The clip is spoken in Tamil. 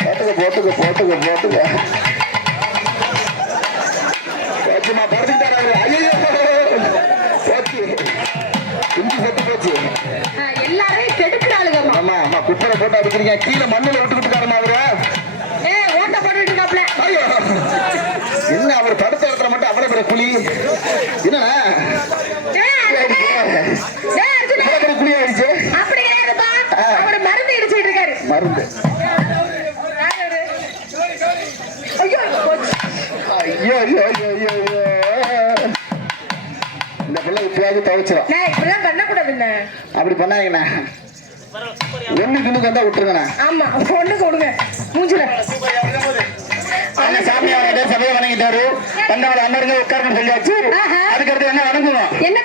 போட்டுக்க போட்டுக்க. போட்டுக்க போச்சுமா படுத்துக்கிட்டாரு அவரு. ஐயையோ. போச்சு. இஞ்சி செத்து போச்சு. எல்லாரையும் கெடுக்கிறாளுங்கம்மா ஆமா ஆமா. குப்பரை போட்டு அடிக்கிறீங்க. கீழே மண்ணில் விட்டுக்கிட்டு இருக்காருமா அவரு ஏ ஓட்ட போட்டுட்டு இருக்காப்ல ஐயோ. என்ன அவர் படுத்த இடத்துல மட்டும் அவ்வளவு பெரிய புலி என்ன ஏய், அர்ஜுனே! ஏய், அர்ஜுனே! இவ்வளவு பெரிய புலி ஆயிடுச்சு அப்படி கிடையாதுப்பா. அவரு மருந்து இடிச்சிட்டு இருக்காரு. மருந்து? ஐயோ. ஐயோ ஐயோ ஐயோ ஐயோ ஐயோ. இந்த பிள்ளை இப்பயாவது துவைச்சிடும் இப்படிலாம் பண்ணக்கூடாதுண்ணே. அப்படி பண்ணாங்கண்ணா ஒண்ணு கிண்ணுக்கு வந்தா விட்டுருங்கண்ணா. ஆமா ஒண்ணுக்கு விடுங்க. மூஞ்சில. அந்த சாமி அவர்கிட்ட சபையை வணங்கிட்டாரு. வந்தவங்க அண்ணருங்க உட்கார்ந்து சொல்லியாச்சு. அதுக்கடுத்து என்ன வணங்குவோம்? என்ன